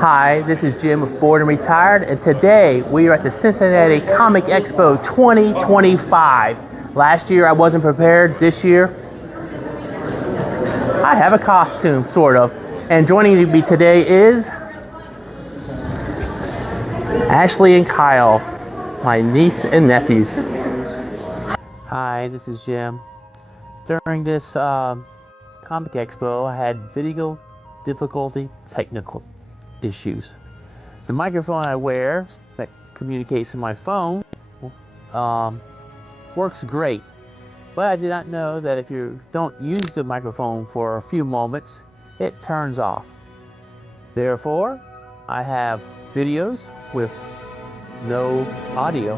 Hi, this is Jim with Bored and Retired, and today we are at the Cincinnati Comic Expo 2025. Last year I wasn't prepared. This year I have a costume, sort of. And joining me today is Ashley and Kyle, my niece and nephew. Hi, this is Jim. During this Comic Expo, I had video difficulty technical issues. The microphone I wear that communicates to my phone works great, but I did not know that if you don't use the microphone for a few moments, it turns off. Therefore, I have videos with no audio,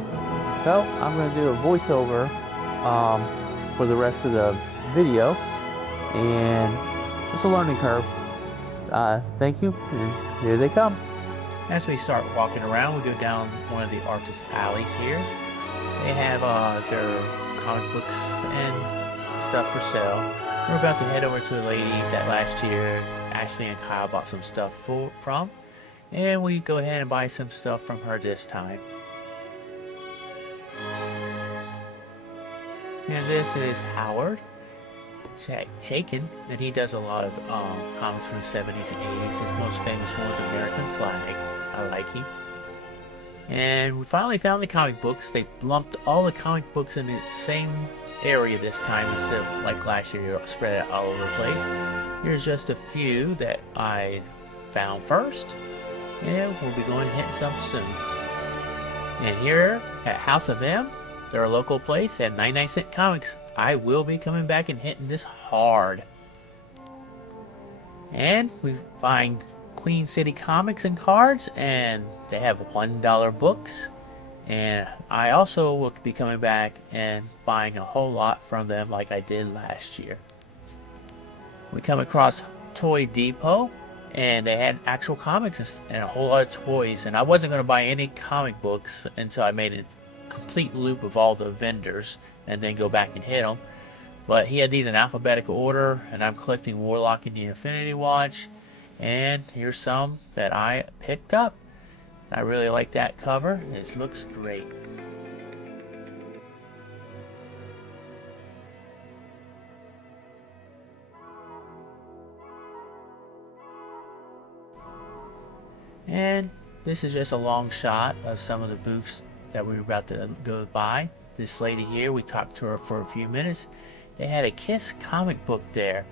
so I'm going to do a voiceover for the rest of the video, and it's a learning curve. Thank you, and here they come. As we start walking around, we go down one of the artist alleys here. They have their comic books and stuff for sale. We're about to head over to the lady that last year Ashley and Kyle bought some stuff from, and we go ahead and buy some stuff from her this time. And this is Howard Chaykin, and he does a lot of comics from the 70s and 80s. His most famous one is American Flag. I like him. And we finally found the comic books. They lumped all the comic books in the same area this time instead of like last year, spread it all over the place. Here's just a few that I found first, and we'll be going and hitting some soon. And here at House of M, they're a local place at 99-cent comics. I will be coming back and hitting this hard. And we find Queen City Comics and cards, and they have $1 books. And I also will be coming back and buying a whole lot from them like I did last year. We come across Toy Depot, and they had actual comics and a whole lot of toys. And I wasn't going to buy any comic books until I made a complete loop of all the vendors and then go back and hit them. But he had these in alphabetical order, and I'm collecting Warlock and the Infinity Watch. And here's some that I picked up. I really like that cover. It looks great. And this is just a long shot of some of the booths that we were about to go by. This lady here, we talked to her for a few minutes. They had a Kiss comic book there,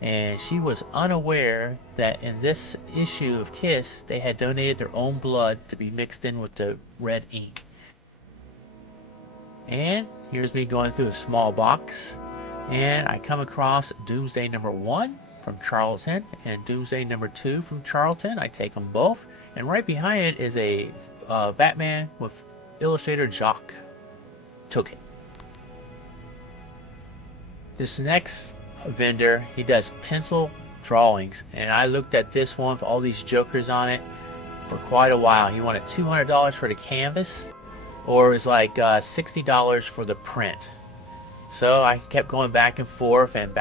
and she was unaware that in this issue of Kiss they had donated their own blood to be mixed in with the red ink. And here's me going through a small box, and I come across Doomsday #1 from Charlton and Doomsday #2 from Charlton. I take them both, and right behind it is a Batman with illustrator Jock. Took it. This next vendor, he does pencil drawings, and I looked at this one with all these jokers on it for quite a while. He wanted $200 for the canvas, or it was like $60 for the print. So I kept going back and forth and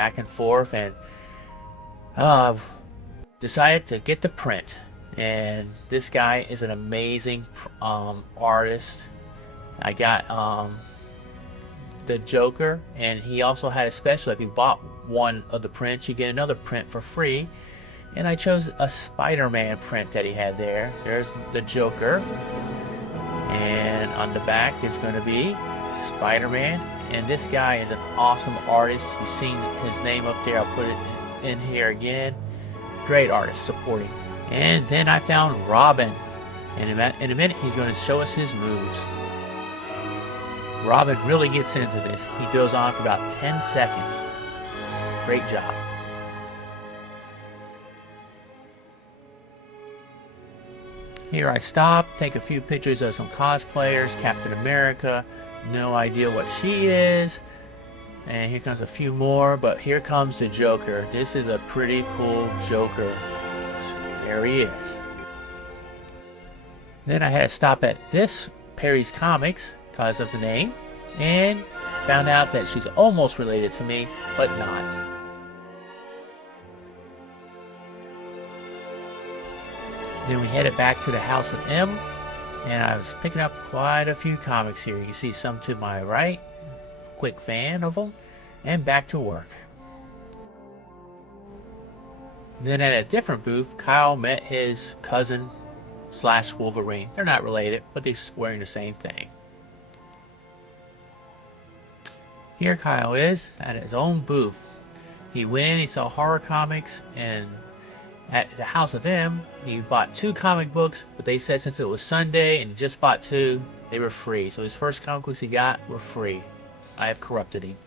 decided to get the print. And this guy is an amazing artist. I got the Joker, and he also had a special. If you bought one of the prints, you get another print for free. And I chose a Spider-Man print that he had there. There's the Joker, and on the back is going to be Spider-Man. And this guy is an awesome artist. You've seen his name up there. I'll put it in here again. Great artist, supporting. And then I found Robin, and in a minute he's going to show us his moves. Robin really gets into this. He goes on for about 10 seconds. Great job. Here I stop, take a few pictures of some cosplayers. Captain America, no idea what she is. And here comes a few more, but here comes the Joker. This is a pretty cool Joker. There he is. Then I had to stop at this Perry's Comics because of the name, and found out that she's almost related to me, but not. Then we headed back to the House of M, and I was picking up quite a few comics here. You can see some to my right, quick fan of them, and back to work. Then at a different booth, Kyle met his cousin slash Wolverine. They're not related, but they're wearing the same thing. Here Kyle is at his own booth. He went in, he saw horror comics, and at the House of M, he bought 2 comic books, but they said since it was Sunday and he just bought 2, they were free. So his first comic books he got were free. I have corrupted him.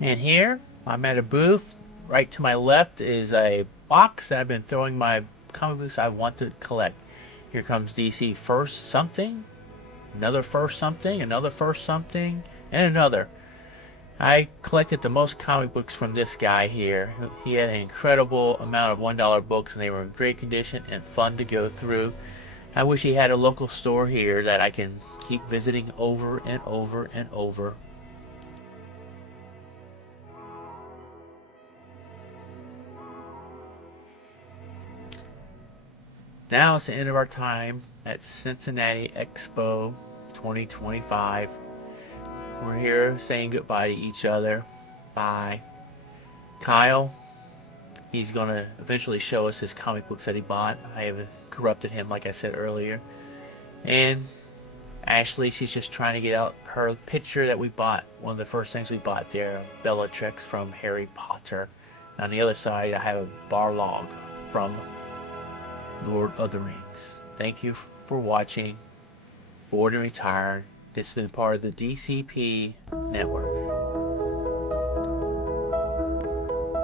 And here, I'm at a booth. Right to my left is a box that I've been throwing my comic books I want to collect. Here comes DC First Something, another First Something, another First Something, and another. I collected the most comic books from this guy here. He had an incredible amount of $1 books, and they were in great condition and fun to go through. I wish he had a local store here that I can keep visiting over and over and over. Now it's the end of our time at Cincinnati Expo 2025. We're here saying goodbye to each other. Bye. Kyle, he's going to eventually show us his comic books that he bought. I have corrupted him, like I said earlier. And Ashley, she's just trying to get out her picture that we bought. One of the first things we bought there, Bellatrix from Harry Potter. And on the other side, I have a Barlog from Lord of the Rings. Thank you for watching. Bored and Retired. This has been part of the DCP network.